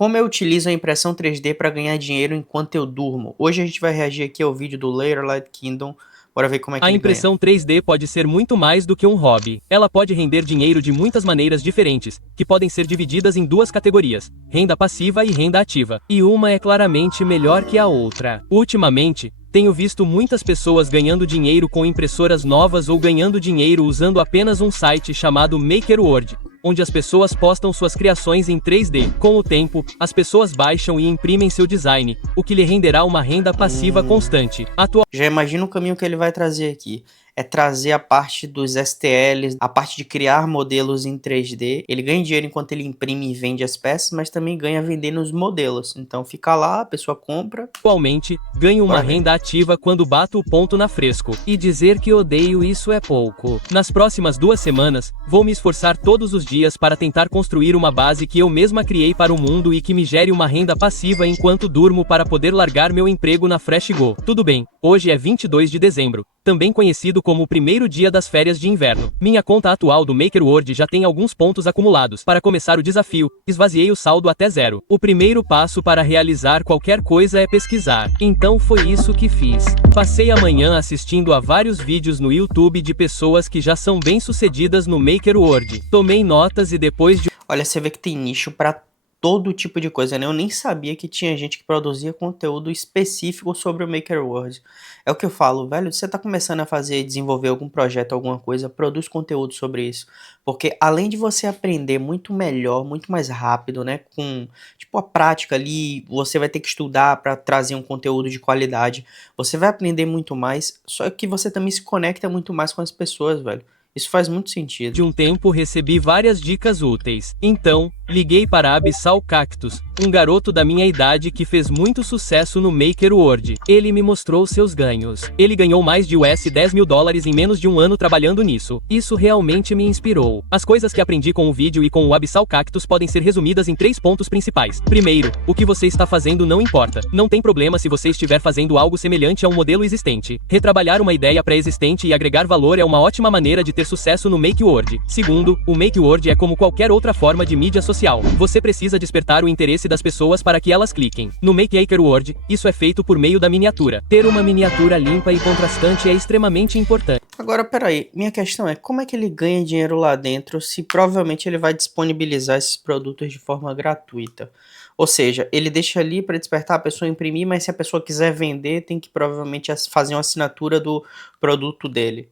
Como eu utilizo a impressão 3D para ganhar dinheiro enquanto eu durmo? Hoje a gente vai reagir aqui ao vídeo do Layerlight Kingdom. Bora ver como é que A ele ganha. impressão 3D pode ser muito mais do que um hobby. Ela pode render dinheiro de muitas maneiras diferentes, que podem ser divididas em duas categorias: renda passiva e renda ativa. E uma é claramente melhor que a outra. Ultimamente, tenho visto muitas pessoas ganhando dinheiro com impressoras novas ou ganhando dinheiro usando apenas um site chamado MakerWord, onde as pessoas postam suas criações em 3D. Com o tempo, as pessoas baixam e imprimem seu design, o que lhe renderá uma renda passiva constante. Já imagina o caminho que ele vai trazer aqui. É trazer a parte dos STLs, a parte de criar modelos em 3D. Ele ganha dinheiro enquanto ele imprime e vende as peças, mas também ganha vendendo os modelos. Então fica lá, a pessoa compra. Atualmente, ganho uma renda ativa quando bato o ponto na Fresco. E dizer que odeio isso é pouco. Nas próximas 2 semanas, vou me esforçar todos os dias para tentar construir uma base que eu mesma criei para o mundo e que me gere uma renda passiva enquanto durmo para poder largar meu emprego na FreshGo. Tudo bem, hoje é 22 de dezembro, também conhecido como o primeiro dia das férias de inverno. Minha conta atual do MakerWord já tem alguns pontos acumulados. Para começar o desafio, esvaziei o saldo até 0. O primeiro passo para realizar qualquer coisa é pesquisar. Então foi isso que fiz. Passei a manhã assistindo a vários vídeos no YouTube de pessoas que já são bem-sucedidas no MakerWord. Tomei notas e depois de... Olha, você vê que tem nicho para todo tipo de coisa, né? Eu nem sabia que tinha gente que produzia conteúdo específico sobre o MakerWord. É o que eu falo, velho, você tá começando a fazer, desenvolver algum projeto, alguma coisa, produz conteúdo sobre isso. Porque além de você aprender muito melhor, muito mais rápido, né? Com, tipo, a prática ali, você vai ter que estudar para trazer um conteúdo de qualidade. Você vai aprender muito mais, só que você também se conecta muito mais com as pessoas, velho. Isso faz muito sentido. De um tempo recebi várias dicas úteis. Então, liguei para Abissal Cactus, um garoto da minha idade que fez muito sucesso no MakerWord. Ele me mostrou seus ganhos. Ele ganhou mais de $10 mil em menos de um ano trabalhando nisso. Isso realmente me inspirou. As coisas que aprendi com o vídeo e com o Abissal Cactus podem ser resumidas em 3 pontos principais. Primeiro, o que você está fazendo não importa. Não tem problema se você estiver fazendo algo semelhante a um modelo existente. Retrabalhar uma ideia pré-existente e agregar valor é uma ótima maneira de ter sucesso no MakerWord. Segundo, o MakerWord é como qualquer outra forma de mídia social. Você precisa despertar o interesse das pessoas para que elas cliquem. No MakerWord, isso é feito por meio da miniatura. Ter uma miniatura limpa e contrastante é extremamente importante. Agora, peraí, minha questão é, como é que ele ganha dinheiro lá dentro se provavelmente ele vai disponibilizar esses produtos de forma gratuita? Ou seja, ele deixa ali para despertar a pessoa imprimir, mas se a pessoa quiser vender, tem que provavelmente fazer uma assinatura do produto dele.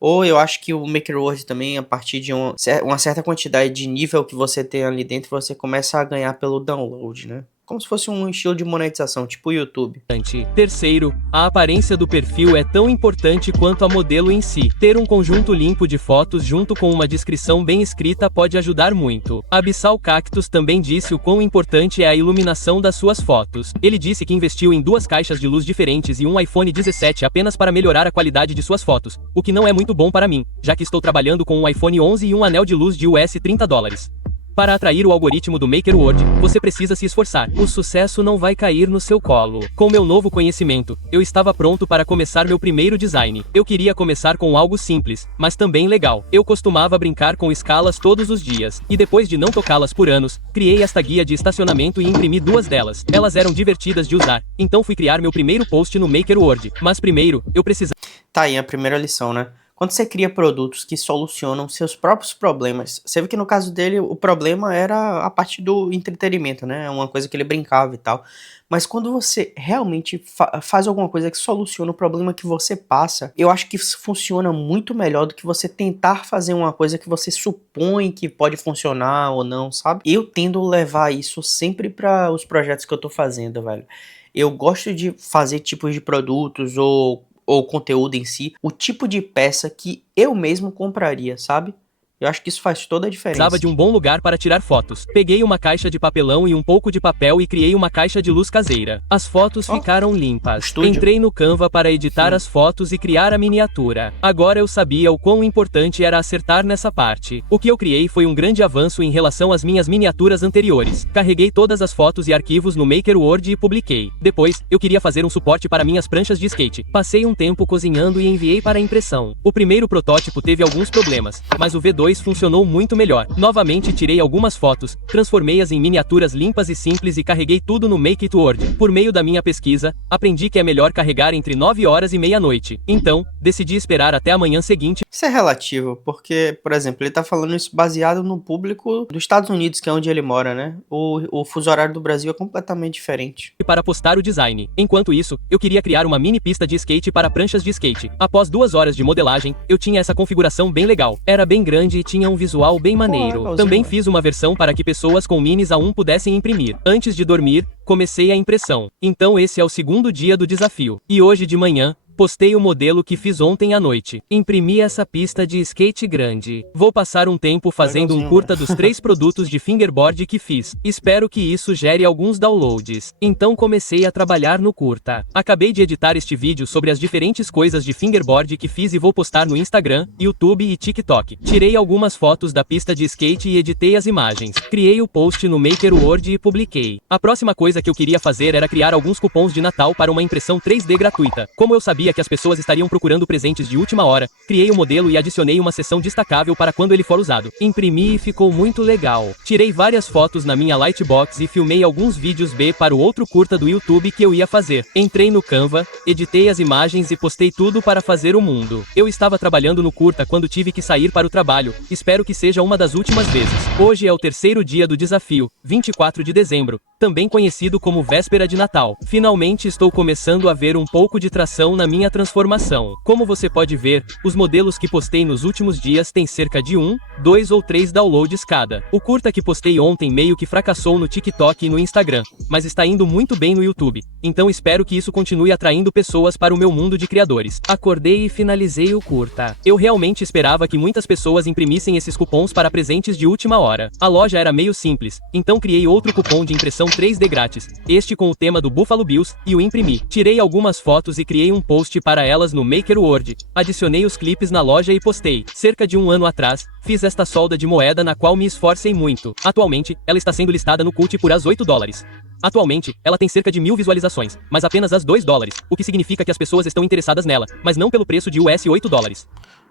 Ou eu acho que o MakerWord também, a partir de uma certa quantidade de nível que você tem ali dentro, você começa a ganhar pelo download, né? Como se fosse um estilo de monetização, tipo o YouTube. Terceiro, a aparência do perfil é tão importante quanto a modelo em si. Ter um conjunto limpo de fotos junto com uma descrição bem escrita pode ajudar muito. Abissal Cactus também disse o quão importante é a iluminação das suas fotos. Ele disse que investiu em 2 caixas de luz diferentes e um iPhone 17 apenas para melhorar a qualidade de suas fotos, o que não é muito bom para mim, já que estou trabalhando com um iPhone 11 e um anel de luz de $30. Para atrair o algoritmo do MakerWord, você precisa se esforçar. O sucesso não vai cair no seu colo. Com meu novo conhecimento, eu estava pronto para começar meu primeiro design. Eu queria começar com algo simples, mas também legal. Eu costumava brincar com escalas todos os dias, e depois de não tocá-las por anos, criei esta guia de estacionamento e imprimi 2 delas. Elas eram divertidas de usar, então fui criar meu primeiro post no MakerWord. Mas primeiro, eu precisava... Tá aí a primeira lição, né? Quando você cria produtos que solucionam seus próprios problemas, você vê que no caso dele o problema era a parte do entretenimento, né? Uma coisa que ele brincava e tal. Mas quando você realmente faz alguma coisa que soluciona o problema que você passa, eu acho que isso funciona muito melhor do que você tentar fazer uma coisa que você supõe que pode funcionar ou não, sabe? Eu tendo a levar isso sempre para os projetos que eu tô fazendo, velho. Eu gosto de fazer tipos de produtos ou conteúdo em si, o tipo de peça que eu mesmo compraria, sabe? Eu acho que isso faz toda a diferença. Precisava de um bom lugar para tirar fotos. Peguei uma caixa de papelão e um pouco de papel e criei uma caixa de luz caseira. As fotos ficaram limpas. Estúdio. Entrei no Canva para editar as fotos e criar a miniatura. Agora eu sabia o quão importante era acertar nessa parte. O que eu criei foi um grande avanço em relação às minhas miniaturas anteriores. Carreguei todas as fotos e arquivos no MakerWord e publiquei. Depois, eu queria fazer um suporte para minhas pranchas de skate. Passei um tempo cozinhando e enviei para a impressão. O primeiro protótipo teve alguns problemas, mas o V2 2 funcionou muito melhor. Novamente tirei algumas fotos, transformei-as em miniaturas limpas e simples e carreguei tudo no Make It Word. Por meio da minha pesquisa, aprendi que é melhor carregar entre 9 horas e meia-noite. Então, decidi esperar até a manhã seguinte. Isso é relativo, porque, por exemplo, ele tá falando isso baseado no público dos Estados Unidos, que é onde ele mora, né? O fuso horário do Brasil é completamente diferente. Para postar o design. Enquanto isso, eu queria criar uma mini pista de skate para pranchas de skate. Após 2 horas de modelagem, eu tinha essa configuração bem legal. Era bem grande e tinha um visual bem maneiro. Também fiz uma versão para que pessoas com minis A1 pudessem imprimir. Antes de dormir, comecei a impressão. Então esse é o segundo dia do desafio. E hoje de manhã, postei o modelo que fiz ontem à noite. Imprimi essa pista de skate grande. Vou passar um tempo fazendo um curta dos 3 produtos de fingerboard que fiz. Espero que isso gere alguns downloads. Então comecei a trabalhar no curta. Acabei de editar este vídeo sobre as diferentes coisas de fingerboard que fiz e vou postar no Instagram, YouTube e TikTok. Tirei algumas fotos da pista de skate e editei as imagens. Criei o post no Maker Word e publiquei. A próxima coisa que eu queria fazer era criar alguns cupons de Natal para uma impressão 3D gratuita. Como eu sabia que as pessoas estariam procurando presentes de última hora, criei o modelo e adicionei uma seção destacável para quando ele for usado. Imprimi e ficou muito legal. Tirei várias fotos na minha Lightbox e filmei alguns vídeos B para o outro curta do YouTube que eu ia fazer. Entrei no Canva, editei as imagens e postei tudo para fazer o mundo. Eu estava trabalhando no curta quando tive que sair para o trabalho. Espero que seja uma das últimas vezes. Hoje é o terceiro dia do desafio, 24 de dezembro, também conhecido como véspera de Natal. Finalmente estou começando a ver um pouco de tração na minha transformação. Como você pode ver, os modelos que postei nos últimos dias têm cerca de 1, 2 ou 3 downloads cada. O curta que postei ontem meio que fracassou no TikTok e no Instagram, mas está indo muito bem no YouTube. Então espero que isso continue atraindo pessoas para o meu mundo de criadores. Acordei e finalizei o curta. Eu realmente esperava que muitas pessoas imprimissem esses cupons para presentes de última hora. A loja era meio simples, então criei outro cupom de impressão 3D grátis, este com o tema do Buffalo Bills, e o imprimi. Tirei algumas fotos e criei um post para elas no Maker Word. Adicionei os clipes na loja e postei. Cerca de um ano atrás, fiz esta solda de moeda na qual me esforcei muito. Atualmente, ela está sendo listada no Cult por as $8. Atualmente, ela tem cerca de 1000 visualizações, mas apenas as $2, o que significa que as pessoas estão interessadas nela, mas não pelo preço de US $8.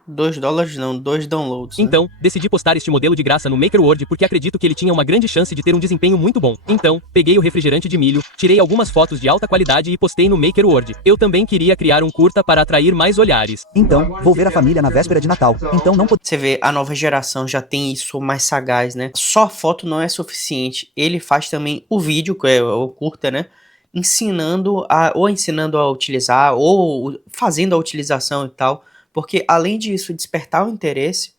$2 não, 2 downloads. Né? Então, decidi postar este modelo de graça no Maker Word porque acredito que ele tinha uma grande chance de ter um desempenho muito bom. Então, peguei o refrigerante de milho, tirei algumas fotos de alta qualidade e postei no Maker Word. Eu também queria criar um curta para atrair mais olhares. Então, vou ver a família na véspera de Natal. Então não Você vê, a nova geração já tem isso mais sagaz, né? Só foto não é suficiente. Ele faz também o vídeo, que é o curta, né? Ensinando a utilizar, ou fazendo a utilização e tal. Porque além disso despertar o interesse,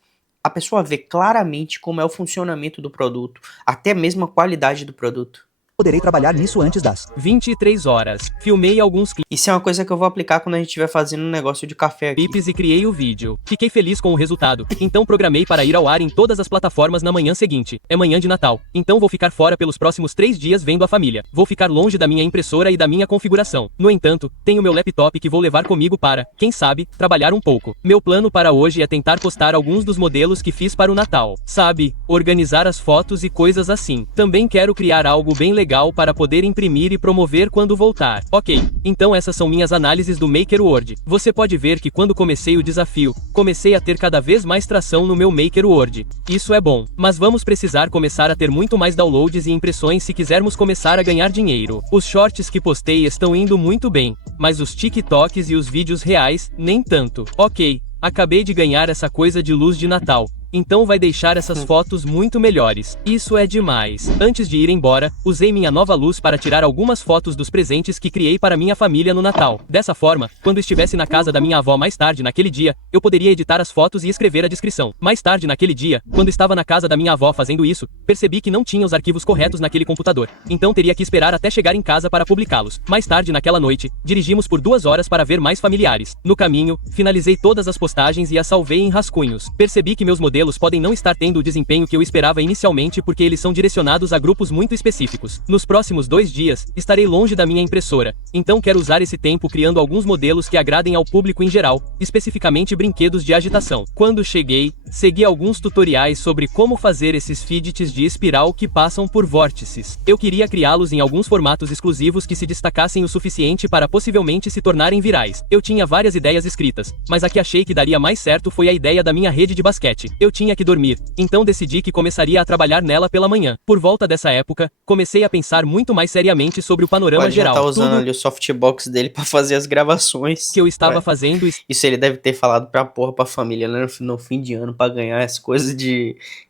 a pessoa vê claramente como é o funcionamento do produto, até mesmo a qualidade do produto. poderei trabalhar nisso antes das 23 horas. Filmei alguns Isso é uma coisa que eu vou aplicar quando a gente estiver fazendo um negócio de café aqui. clipes e criei o vídeo. Fiquei feliz com o resultado, então programei para ir ao ar em todas as plataformas na manhã seguinte. É manhã de Natal, então vou ficar fora pelos próximos 3 dias vendo a família. Vou ficar longe da minha impressora e da minha configuração. No entanto, tenho meu laptop que vou levar comigo para, quem sabe, trabalhar um pouco. Meu plano para hoje é tentar postar alguns dos modelos que fiz para o Natal. Sabe, organizar as fotos e coisas assim. Também quero criar algo bem legal para poder imprimir e promover quando voltar. Ok, então essas são minhas análises do Maker Word. Você pode ver que quando comecei o desafio, comecei a ter cada vez mais tração no meu Maker Word. Isso é bom, mas vamos precisar começar a ter muito mais downloads e impressões se quisermos começar a ganhar dinheiro. Os shorts que postei estão indo muito bem, mas os TikToks e os vídeos reais, nem tanto. Ok, acabei de ganhar essa coisa de luz de Natal. Então vai deixar essas fotos muito melhores. Isso é demais. Antes de ir embora, usei minha nova luz para tirar algumas fotos dos presentes que criei para minha família no Natal. Dessa forma, quando estivesse na casa da minha avó mais tarde naquele dia, eu poderia editar as fotos e escrever a descrição. Mais tarde naquele dia, quando estava na casa da minha avó fazendo isso, percebi que não tinha os arquivos corretos naquele computador. Então teria que esperar até chegar em casa para publicá-los. Mais tarde naquela noite, dirigimos por 2 horas para ver mais familiares. No caminho, finalizei todas as postagens e as salvei em rascunhos. Percebi que meus modelos podem não estar tendo o desempenho que eu esperava inicialmente porque eles são direcionados a grupos muito específicos. Nos próximos 2 dias, estarei longe da minha impressora, então quero usar esse tempo criando alguns modelos que agradem ao público em geral, especificamente brinquedos de agitação. Quando cheguei, segui alguns tutoriais sobre como fazer esses fidgets de espiral que passam por vórtices. Eu queria criá-los em alguns formatos exclusivos que se destacassem o suficiente para possivelmente se tornarem virais. Eu tinha várias ideias escritas, mas a que achei que daria mais certo foi a ideia da minha rede de basquete. Eu eu tinha que dormir, então decidi que começaria a trabalhar nela pela manhã. Por volta dessa época, comecei a pensar muito mais seriamente sobre o panorama Ele já geral. tá usando Tudo ali o softbox dele pra fazer as gravações. que eu estava fazendo Isso ele deve ter falado pra família, né, no fim de ano, pra ganhar as coisas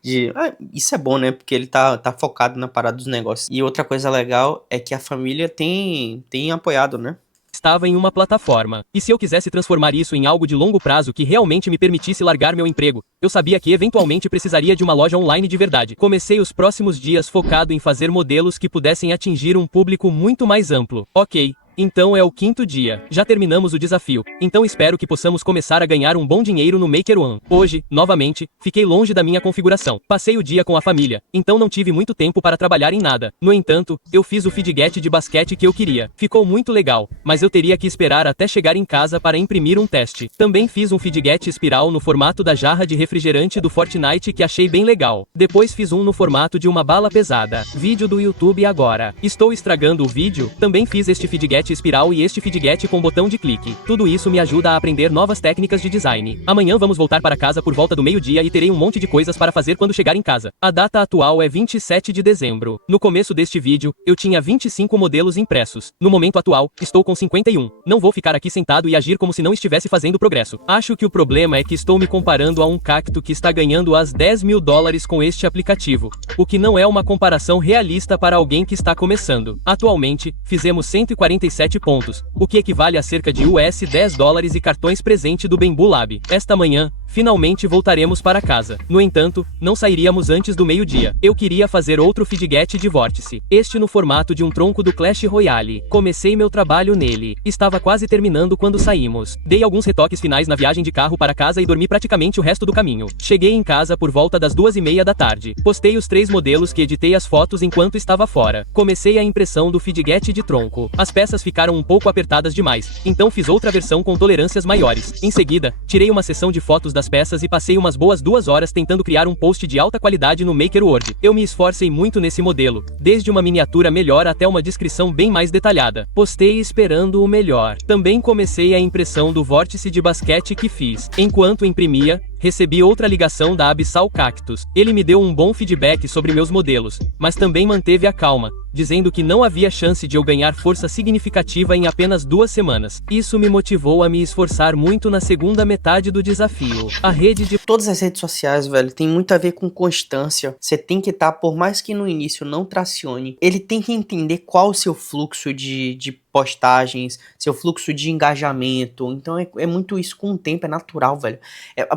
isso é bom, né, porque ele tá focado na parada dos negócios. E outra coisa legal é que a família tem apoiado, né. estava em uma plataforma. E se eu quisesse transformar isso em algo de longo prazo que realmente me permitisse largar meu emprego, eu sabia que eventualmente precisaria de uma loja online de verdade. Comecei os próximos dias focado em fazer modelos que pudessem atingir um público muito mais amplo. Ok. Então é o 5º dia. Já terminamos o desafio. Então espero que possamos começar a ganhar um bom dinheiro no Maker One. Hoje, novamente, fiquei longe da minha configuração. Passei o dia com a família, então não tive muito tempo para trabalhar em nada. No entanto, eu fiz o fidget de basquete que eu queria. Ficou muito legal, mas eu teria que esperar até chegar em casa para imprimir um teste. Também fiz um fidget espiral no formato da jarra de refrigerante do Fortnite que achei bem legal. Depois fiz um no formato de uma bala pesada. Vídeo do YouTube agora. Estou estragando o vídeo? Também fiz este fidget espiral e este fidget com botão de clique. Tudo isso me ajuda a aprender novas técnicas de design. Amanhã vamos voltar para casa por volta do meio-dia e terei um monte de coisas para fazer quando chegar em casa. A data atual é 27 de dezembro. No começo deste vídeo, eu tinha 25 modelos impressos. No momento atual, estou com 51. Não vou ficar aqui sentado e agir como se não estivesse fazendo progresso. Acho que o problema é que estou me comparando a um cacto que está ganhando as $10.000 com este aplicativo, o que não é uma comparação realista para alguém que está começando. Atualmente, fizemos 147 pontos, o que equivale a cerca de US $10 e cartões presente do Bambu Lab. Esta manhã, finalmente voltaremos para casa. No entanto, não sairíamos antes do meio-dia. Eu queria fazer outro fidget de vórtice, este no formato de um tronco do Clash Royale. Comecei meu trabalho nele. Estava quase terminando quando saímos. Dei alguns retoques finais na viagem de carro para casa e dormi praticamente o resto do caminho. Cheguei em casa por volta das 2:30 da tarde. Postei os 3 modelos que editei as fotos enquanto estava fora. Comecei a impressão do fidget de tronco. As peças ficaram um pouco apertadas demais, então fiz outra versão com tolerâncias maiores. Em seguida, tirei uma sessão de fotos das peças e passei umas boas 2 horas tentando criar um post de alta qualidade no Maker Word. Eu me esforcei muito nesse modelo, desde uma miniatura melhor até uma descrição bem mais detalhada. Postei esperando o melhor. Também comecei a impressão do vórtice de basquete que fiz. Enquanto imprimia, recebi outra ligação da Abyssal Cactus. Ele me deu um bom feedback sobre meus modelos, mas também manteve a calma, dizendo que não havia chance de eu ganhar força significativa em apenas 2 semanas. Isso me motivou a me esforçar muito na segunda metade do desafio. A rede de Todas as redes sociais, velho, tem muito a ver com constância. Você tem que estar, por mais que no início não tracione, ele tem que entender qual o seu fluxo de postagens, seu fluxo de engajamento. Então é muito isso com o tempo, é natural, velho.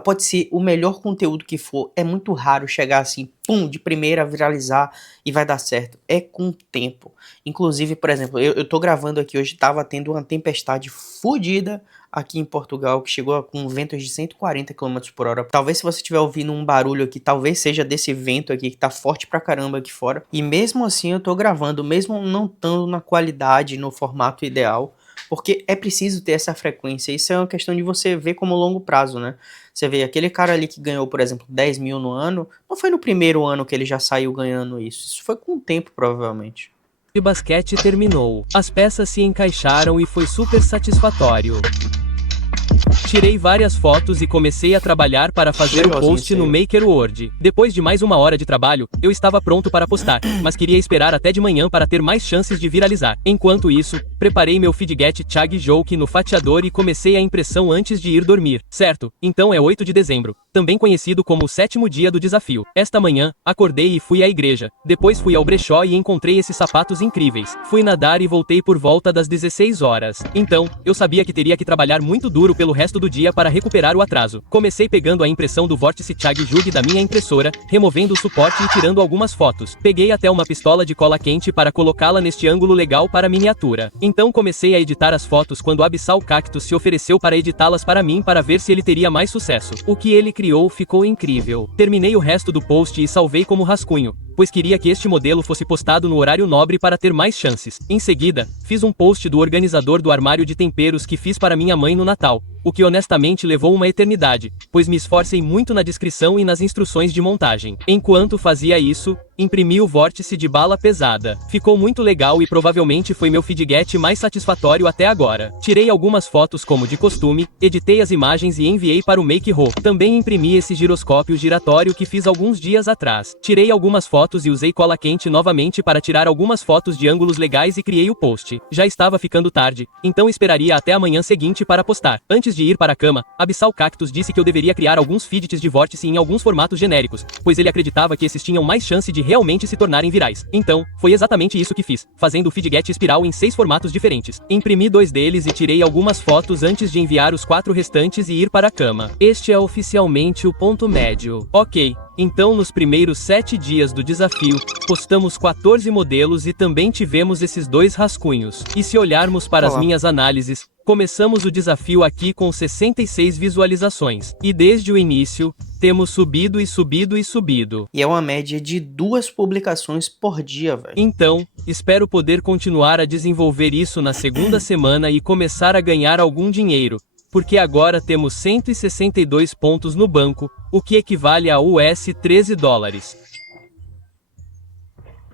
Pode ser o melhor conteúdo que for, é muito raro chegar assim, pum, de primeira, viralizar e vai dar certo. É com o tempo. Inclusive, por exemplo, eu tô gravando aqui hoje, tava tendo uma tempestade fodida aqui em Portugal, que chegou com ventos de 140 km por hora. Talvez se você estiver ouvindo um barulho aqui, talvez seja desse vento aqui que tá forte pra caramba aqui fora. E mesmo assim eu tô gravando, mesmo não estando na qualidade, no formato ideal, porque é preciso ter essa frequência. Isso é uma questão de você ver como longo prazo, né? Você vê aquele cara ali que ganhou, por exemplo, 10 mil no ano, não foi no primeiro ano que ele já saiu ganhando isso. Isso foi com o tempo, provavelmente. basquete terminou. As peças se encaixaram e foi super satisfatório. Tirei várias fotos e comecei a trabalhar para fazer o post no Maker Word. Depois de mais 1 hora de trabalho, eu estava pronto para postar, mas queria esperar até de manhã para ter mais chances de viralizar. Enquanto isso, preparei meu fidget Chag Joke no fatiador e comecei a impressão antes de ir dormir. Certo, então é 8 de dezembro, também conhecido como o 7º dia do desafio. Esta manhã, acordei e fui à igreja. Depois fui ao brechó e encontrei esses sapatos incríveis. Fui nadar e voltei por volta das 16 horas. Então, eu sabia que teria que trabalhar muito duro pelo resto do dia para recuperar o atraso. Comecei pegando a impressão do vórtice Chag Jug da minha impressora, removendo o suporte e tirando algumas fotos. Peguei até uma pistola de cola quente para colocá-la neste ângulo legal para a miniatura. Então comecei a editar as fotos quando Abyssal Cactus se ofereceu para editá-las para mim para ver se ele teria mais sucesso. O que ele criou ficou incrível. Terminei o resto do post e salvei como rascunho. pois queria que este modelo fosse postado no horário nobre para ter mais chances. Em seguida, fiz um post do organizador do armário de temperos que fiz para minha mãe no Natal, o que honestamente levou uma eternidade, pois me esforcei muito na descrição e nas instruções de montagem. Enquanto fazia isso, imprimi o vórtice de bala pesada. Ficou muito legal e provavelmente foi meu feedget mais satisfatório até agora. Tirei algumas fotos como de costume, editei as imagens e enviei para o Make-Ro. Também imprimi esse giroscópio giratório que fiz alguns dias atrás. Tirei algumas fotos e usei cola quente novamente para tirar algumas fotos de ângulos legais e criei o post. Já estava ficando tarde, então esperaria até a manhã seguinte para postar. Antes de ir para a cama, Abyssal Cactus disse que eu deveria criar alguns fidgets de vórtice em alguns formatos genéricos, pois ele acreditava que esses tinham mais chance de realmente se tornarem virais. Então, foi exatamente isso que fiz, fazendo o fidget espiral em 6 formatos diferentes. Imprimi 2 deles e tirei algumas fotos antes de enviar os 4 restantes e ir para a cama. Este é oficialmente o ponto médio. Ok. Então nos primeiros 7 dias do desafio, postamos 14 modelos e também tivemos esses 2 rascunhos. E se olharmos para as minhas análises, começamos o desafio aqui com 66 visualizações. E desde o início, temos subido e subido e subido. E é uma média de 2 publicações por dia, velho. Então, espero poder continuar a desenvolver isso na segunda semana e começar a ganhar algum dinheiro, porque agora temos 162 pontos no banco, o que equivale a US $13.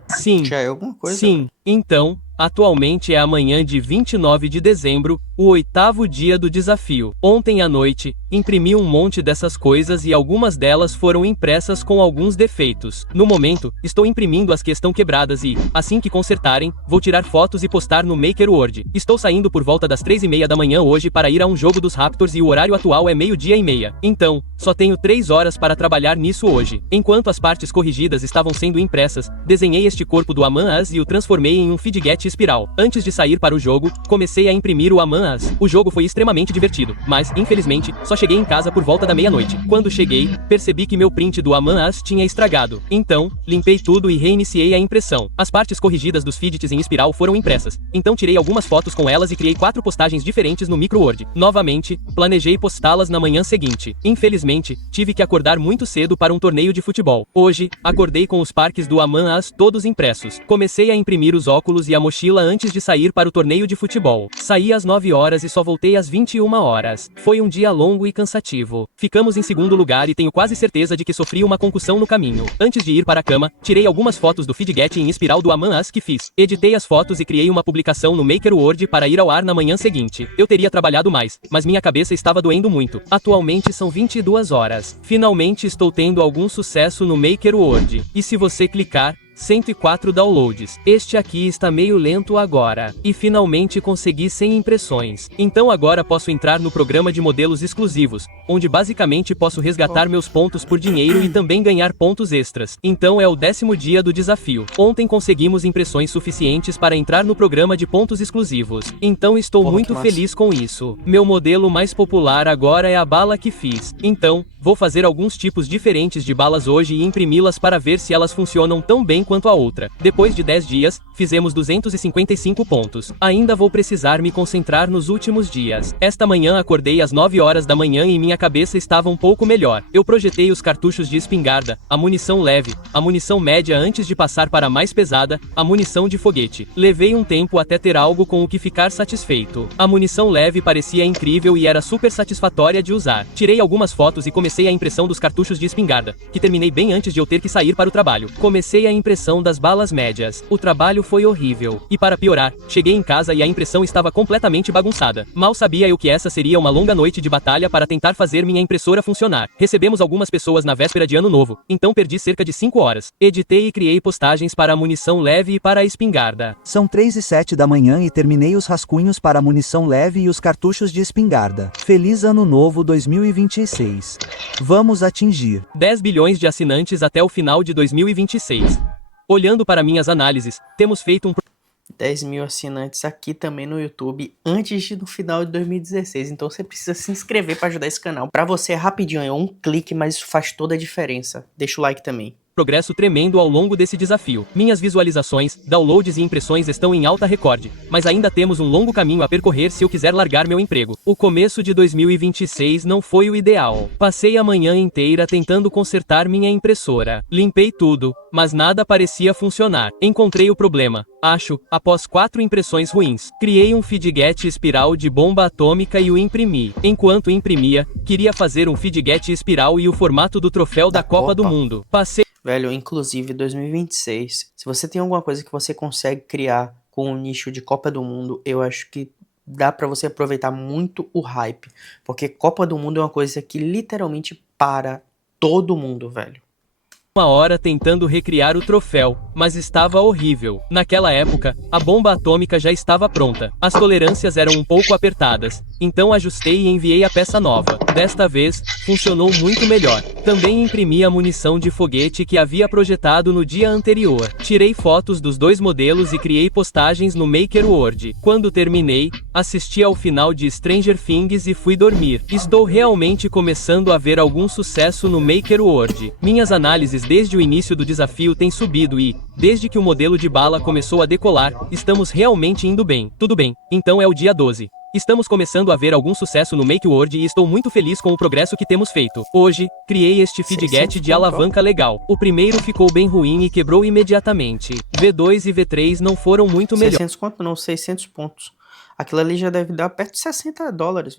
Sim. Já é alguma coisa? Sim. Então, atualmente é amanhã de 29 de dezembro, o 8º dia do desafio. Ontem à noite, imprimi um monte dessas coisas e algumas delas foram impressas com alguns defeitos. No momento, estou imprimindo as que estão quebradas e, assim que consertarem, vou tirar fotos e postar no MakerWord. Estou saindo por volta das 3:30 da manhã hoje para ir a um jogo dos Raptors e o horário atual é 12:30. Então, só tenho 3 horas para trabalhar nisso hoje. Enquanto as partes corrigidas estavam sendo impressas, desenhei este corpo do Among Us e o transformei em um fidget espiral. Antes de sair para o jogo, comecei a imprimir o Among Us. O jogo foi extremamente divertido, mas, infelizmente, só cheguei em casa por volta da meia-noite. Quando cheguei, percebi que meu print do Among Us tinha estragado. Então, limpei tudo e reiniciei a impressão. As partes corrigidas dos fidgets em espiral foram impressas. Então tirei algumas fotos com elas e criei 4 postagens diferentes no MicroWord. Novamente, planejei postá-las na manhã seguinte. Infelizmente, tive que acordar muito cedo para um torneio de futebol. Hoje, acordei com os parques do Among Us todos impressos. Comecei a imprimir os óculos e a mochila antes de sair para o torneio de futebol. Saí às 9 horas e só voltei às 21 horas. Foi um dia longo e cansativo. Ficamos em segundo lugar e tenho quase certeza de que sofri uma concussão no caminho. Antes de ir para a cama, tirei algumas fotos do fidget em espiral do Among Us que fiz. Editei as fotos e criei uma publicação no MakerWord para ir ao ar na manhã seguinte. Eu teria trabalhado mais, mas minha cabeça estava doendo muito. Atualmente são 22 horas. Finalmente estou tendo algum sucesso no MakerWord. E se você clicar, 104 downloads. Este aqui está meio lento agora. E finalmente consegui 100 impressões. Então agora posso entrar no programa de modelos exclusivos, onde basicamente posso resgatar meus pontos por dinheiro e também ganhar pontos extras. Então é o 10º dia do desafio. Ontem conseguimos impressões suficientes para entrar no programa de pontos exclusivos. Então estou muito feliz com isso. Meu modelo mais popular agora é a bala que fiz. Então, vou fazer alguns tipos diferentes de balas hoje e imprimi-las para ver se elas funcionam tão bem quanto a outra. Depois de 10 dias, fizemos 255 pontos. Ainda vou precisar me concentrar nos últimos dias. Esta manhã acordei às 9 horas da manhã e minha cabeça estava um pouco melhor. Eu projetei os cartuchos de espingarda, a munição leve, a munição média antes de passar para a mais pesada, a munição de foguete. Levei um tempo até ter algo com o que ficar satisfeito. A munição leve parecia incrível e era super satisfatória de usar. Tirei algumas fotos e comecei a impressão dos cartuchos de espingarda, que terminei bem antes de eu ter que sair para o trabalho. Comecei a impressão das balas médias. O trabalho foi horrível. E para piorar, cheguei em casa e a impressão estava completamente bagunçada. Mal sabia eu que essa seria uma longa noite de batalha para tentar fazer minha impressora funcionar. Recebemos algumas pessoas na véspera de ano novo, então perdi cerca de 5 horas. Editei e criei postagens para a munição leve e para a espingarda. São 3:07 da manhã e terminei os rascunhos para a munição leve e os cartuchos de espingarda. Feliz Ano Novo 2026. Vamos atingir 10 bilhões de assinantes até o final de 2026. Olhando para minhas análises, temos feito 10 mil assinantes aqui também no YouTube antes de no final de 2016. Então você precisa se inscrever para ajudar esse canal. Para você é rapidinho, é um clique, mas isso faz toda a diferença. Deixa o like também. progresso tremendo ao longo desse desafio. Minhas visualizações, downloads e impressões estão em alta recorde, mas ainda temos um longo caminho a percorrer se eu quiser largar meu emprego. O começo de 2026 não foi o ideal. Passei a manhã inteira tentando consertar minha impressora. Limpei tudo, mas nada parecia funcionar. Encontrei o problema, acho, após 4 impressões ruins. Criei um fidget espiral de bomba atômica e o imprimi. Enquanto imprimia, queria fazer um fidget espiral e o formato do troféu da Copa do Mundo. Passei... Velho, inclusive 2026, se você tem alguma coisa que você consegue criar com o nicho de Copa do Mundo, eu acho que dá pra você aproveitar muito o hype. Porque Copa do Mundo é uma coisa que literalmente para todo mundo, velho. Uma hora tentando recriar o troféu, mas estava horrível. Naquela época, a bomba atômica já estava pronta. As tolerâncias eram um pouco apertadas, então ajustei e enviei a peça nova. Desta vez, funcionou muito melhor. Também imprimi a munição de foguete que havia projetado no dia anterior. Tirei fotos dos 2 modelos e criei postagens no MakerWord. Quando terminei, assisti ao final de Stranger Things e fui dormir. Estou realmente começando a ver algum sucesso no MakerWord. Minhas análises desde o início do desafio têm subido e, desde que o modelo de bala começou a decolar, estamos realmente indo bem. Tudo bem, então é o dia 12. Estamos começando a ver algum sucesso no MakerWord e estou muito feliz com o progresso que temos feito. Hoje, criei este fidget de alavanca legal. O primeiro ficou bem ruim e quebrou imediatamente. V2 e V3 não foram muito melhores. 600 quanto? Não, 600 pontos. Aquilo ali já deve dar perto de $60.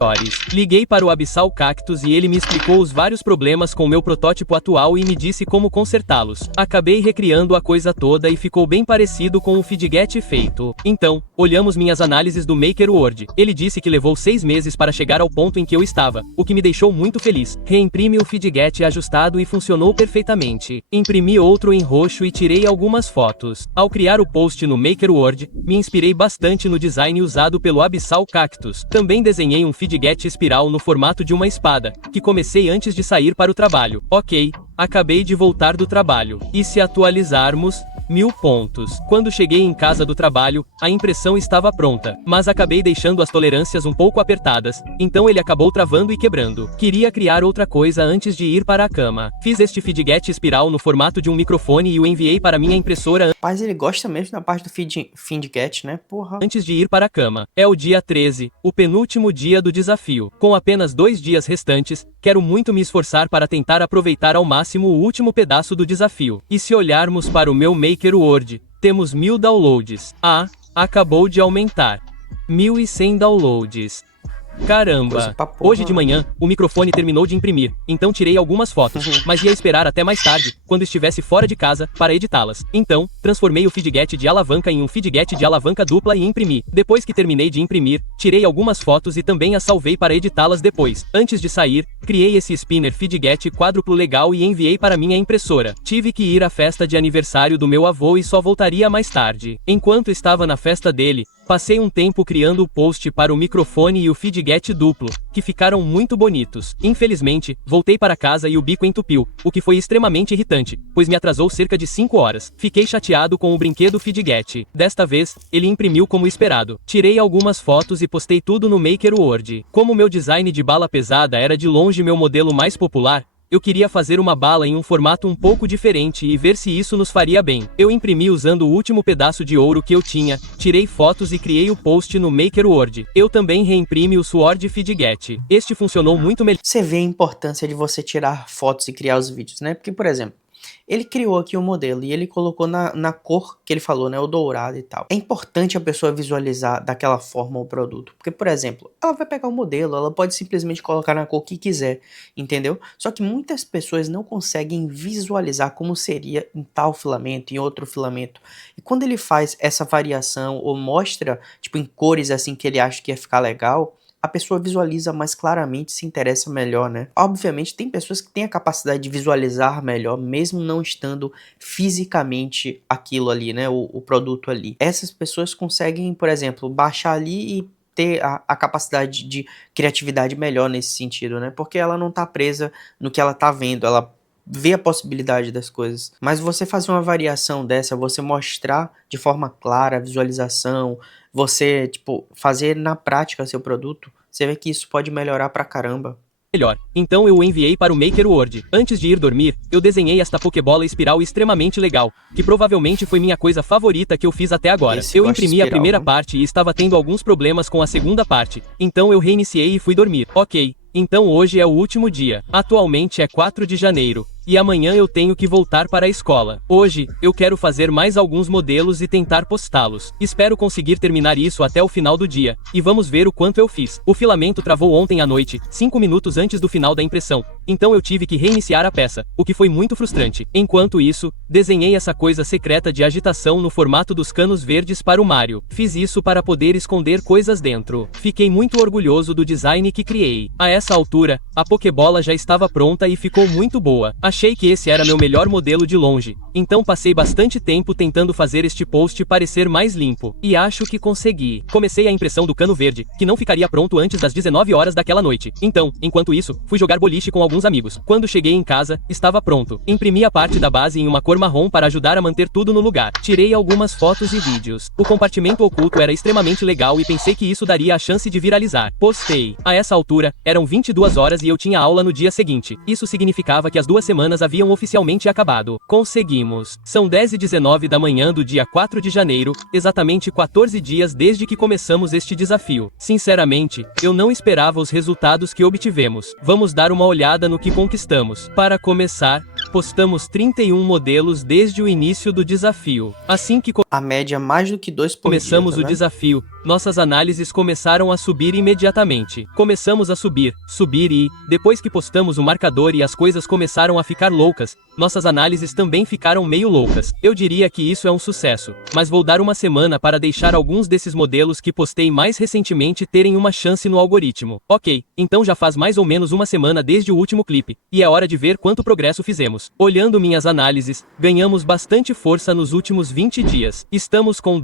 Liguei para o Abyssal Cactus e ele me explicou os vários problemas com meu protótipo atual e me disse como consertá-los. Acabei recriando a coisa toda e ficou bem parecido com o fidget feito. Então, olhamos minhas análises do MakerWord. Ele disse que levou 6 meses para chegar ao ponto em que eu estava, o que me deixou muito feliz. Reimprime o fidget ajustado e funcionou perfeitamente. Imprimi outro em roxo e tirei algumas fotos. Ao criar o post no MakerWord, me inspirei bastante no design usado pelo Abyssal Cactus. Também desenhei um fidget espiral no formato de uma espada, que comecei antes de sair para o trabalho. Ok, acabei de voltar do trabalho. E se atualizarmos, 1000 pontos. Quando cheguei em casa do trabalho, a impressão estava pronta, mas acabei deixando as tolerâncias um pouco apertadas, então ele acabou travando e quebrando. Queria criar outra coisa antes de ir para a cama. Fiz este fidget espiral no formato de um microfone e o enviei para minha impressora Mas ele gosta mesmo da parte do fidget, né? Porra. antes de ir para a cama. É o dia 13, o penúltimo dia do desafio. Com apenas 2 dias restantes, quero muito me esforçar para tentar aproveitar ao máximo o último pedaço do desafio. E se olharmos para o meu MakerWord, temos 1000 downloads. Ah, acabou de aumentar. 1100 downloads. Caramba! Hoje de manhã, o microfone terminou de imprimir, então tirei algumas fotos, mas ia esperar até mais tarde, quando estivesse fora de casa, para editá-las. Então, transformei o fidget de alavanca em um fidget de alavanca dupla e imprimi. Depois que terminei de imprimir, tirei algumas fotos e também as salvei para editá-las depois. Antes de sair, criei esse spinner fidget quádruplo legal e enviei para minha impressora. Tive que ir à festa de aniversário do meu avô e só voltaria mais tarde. Enquanto estava na festa dele, passei um tempo criando o post para o microfone e o fidget duplo, que ficaram muito bonitos. Infelizmente, voltei para casa e o bico entupiu, o que foi extremamente irritante, pois me atrasou cerca de 5 horas. Fiquei chateado com o brinquedo fidget. Desta vez, ele imprimiu como esperado. Tirei algumas fotos e postei tudo no MakerWord. Como meu design de bala pesada era de longe meu modelo mais popular, eu queria fazer uma bala em um formato um pouco diferente e ver se isso nos faria bem. Eu imprimi usando o último pedaço de ouro que eu tinha, tirei fotos e criei o post no MakerWord. Eu também reimprimi o Sword Fidget. Este funcionou muito melhor. Você vê a importância de você tirar fotos e criar os vídeos, né? Porque, por exemplo, ele criou aqui o modelo e ele colocou na cor que ele falou, né? O dourado e tal. É importante a pessoa visualizar daquela forma o produto. Porque, por exemplo, ela vai pegar o modelo, ela pode simplesmente colocar na cor que quiser, entendeu? Só que muitas pessoas não conseguem visualizar como seria em tal filamento, em outro filamento. E quando ele faz essa variação ou mostra, tipo, em cores assim que ele acha que ia ficar legal, a pessoa visualiza mais claramente, se interessa melhor, né? Obviamente tem pessoas que têm a capacidade de visualizar melhor, mesmo não estando fisicamente aquilo ali, né? O produto ali. Essas pessoas conseguem, por exemplo, baixar ali e ter a capacidade de criatividade melhor nesse sentido, né? Porque ela não tá presa no que ela tá vendo, ela vê a possibilidade das coisas. Mas você fazer uma variação dessa, você mostrar de forma clara a visualização, você, tipo, fazer na prática seu produto, você vê que isso pode melhorar pra caramba. melhor. Então eu o enviei para o MakerWord. Antes de ir dormir, eu desenhei esta Pokébola espiral extremamente legal, que provavelmente foi minha coisa favorita que eu fiz até agora. Eu imprimi a primeira parte e estava tendo alguns problemas com a segunda parte, então eu reiniciei e fui dormir. Ok, então hoje é o último dia. Atualmente é 4 de janeiro. E amanhã eu tenho que voltar para a escola. Hoje, eu quero fazer mais alguns modelos e tentar postá-los. Espero conseguir terminar isso até o final do dia. E vamos ver o quanto eu fiz. O filamento travou ontem à noite, 5 minutos antes do final da impressão. Então eu tive que reiniciar a peça, o que foi muito frustrante. Enquanto isso, desenhei essa coisa secreta de agitação no formato dos canos verdes para o Mario. Fiz isso para poder esconder coisas dentro. Fiquei muito orgulhoso do design que criei. A essa altura, a Pokébola já estava pronta e ficou muito boa. Achei que esse era meu melhor modelo de longe, então passei bastante tempo tentando fazer este post parecer mais limpo, e acho que consegui. Comecei a impressão do cano verde, que não ficaria pronto antes das 19 horas daquela noite. Então, enquanto isso, fui jogar boliche com alguns amigos. Quando cheguei em casa, estava pronto. Imprimi a parte da base em uma cor marrom para ajudar a manter tudo no lugar. Tirei algumas fotos e vídeos. O compartimento oculto era extremamente legal e pensei que isso daria a chance de viralizar. Postei. A essa altura, eram 22 horas e eu tinha aula no dia seguinte. Isso significava que as 2 semanas haviam oficialmente acabado. Conseguimos. São 10h19 da manhã do dia 4 de janeiro, exatamente 14 dias desde que começamos este desafio. Sinceramente, eu não esperava os resultados que obtivemos. Vamos dar uma olhada no que conquistamos. Para começar, postamos 31 modelos desde o início do desafio. Assim que A média mais do que 2 por começamos dia, o tá vendo? desafio, nossas análises começaram a subir imediatamente. Começamos a subir e, depois que postamos o marcador e as coisas começaram a ficar loucas, nossas análises também ficaram meio loucas. Eu diria que isso é um sucesso, mas vou dar uma semana para deixar alguns desses modelos que postei mais recentemente terem uma chance no algoritmo. Ok, então já faz mais ou menos uma semana desde o último clipe, e é hora de ver quanto progresso fizemos. Olhando minhas análises, ganhamos bastante força nos últimos 20 dias. Estamos com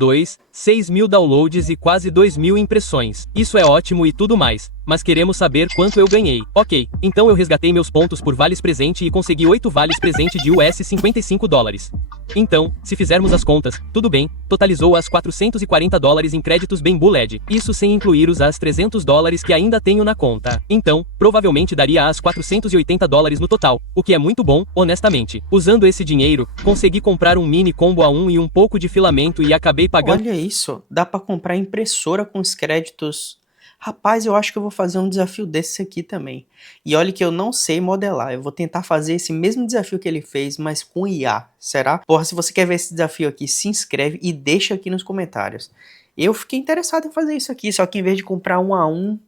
6 mil downloads e quase 2.000 impressões. Isso é ótimo e tudo mais, mas queremos saber quanto eu ganhei. Ok, então eu resgatei meus pontos por vales presente e consegui 8 vales presente de US $55. Então, se fizermos as contas, tudo bem, totalizou as $440 em créditos Bambu LED. Isso sem incluir os $300 que ainda tenho na conta. Então, provavelmente daria as $480 no total, o que é muito bom, honestamente. Usando esse dinheiro, consegui comprar um mini combo A1 e um pouco de filamento e acabei pagando. Olha isso, dá pra comprar impressora com os créditos. Rapaz, eu acho que eu vou fazer um desafio desse aqui também. E olha que eu não sei modelar, eu vou tentar fazer esse mesmo desafio que ele fez, mas com IA, será? Porra, se você quer ver esse desafio aqui, se inscreve e deixa aqui nos comentários. Eu fiquei interessado em fazer isso aqui, só que em vez de comprar um a um,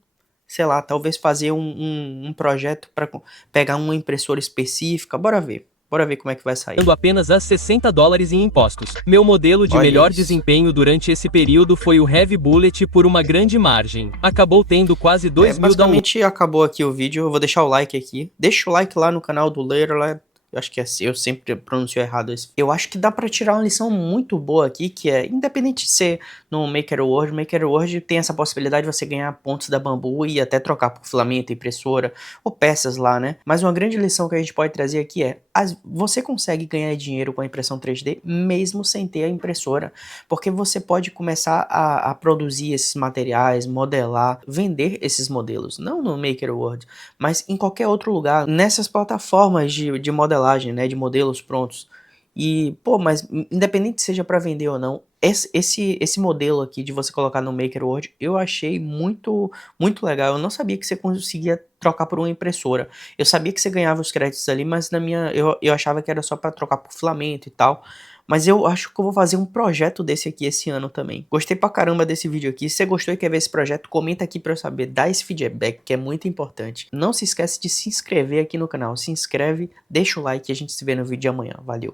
sei lá, talvez fazer um projeto para pegar uma impressora específica, bora ver. Bora ver como é que vai sair. Dando apenas as $60 em impostos. Meu modelo de Olha melhor isso. desempenho durante esse período foi o Heavy Bullet por uma grande margem. Acabou tendo quase 2.000 downloads. Basicamente acabou aqui o vídeo, eu vou deixar o like aqui. Deixa o like lá no canal do Leiro, lá. Eu acho que é assim, eu sempre pronuncio errado isso. Eu acho que dá pra tirar uma lição muito boa aqui, que é, independente de ser no MakerWord tem essa possibilidade de você ganhar pontos da Bambu e até trocar por filamento, impressora ou peças lá, né? Mas uma grande lição que a gente pode trazer aqui é, você consegue ganhar dinheiro com a impressão 3D mesmo sem ter a impressora, porque você pode começar a produzir esses materiais, modelar, vender esses modelos, não no MakerWord, mas em qualquer outro lugar, nessas plataformas de modelagem, né, de modelos prontos. E, pô, mas independente seja para vender ou não, esse modelo aqui de você colocar no MakerWord, eu achei muito legal. Eu não sabia que você conseguia trocar por uma impressora. Eu sabia que você ganhava os créditos ali, mas eu achava que era só para trocar por filamento e tal. Mas eu acho que eu vou fazer um projeto desse aqui esse ano também. Gostei pra caramba desse vídeo aqui. Se você gostou e quer ver esse projeto, comenta aqui pra eu saber. Dá esse feedback, que é muito importante. Não se esquece de se inscrever aqui no canal. Se inscreve, deixa o like e a gente se vê no vídeo de amanhã. Valeu!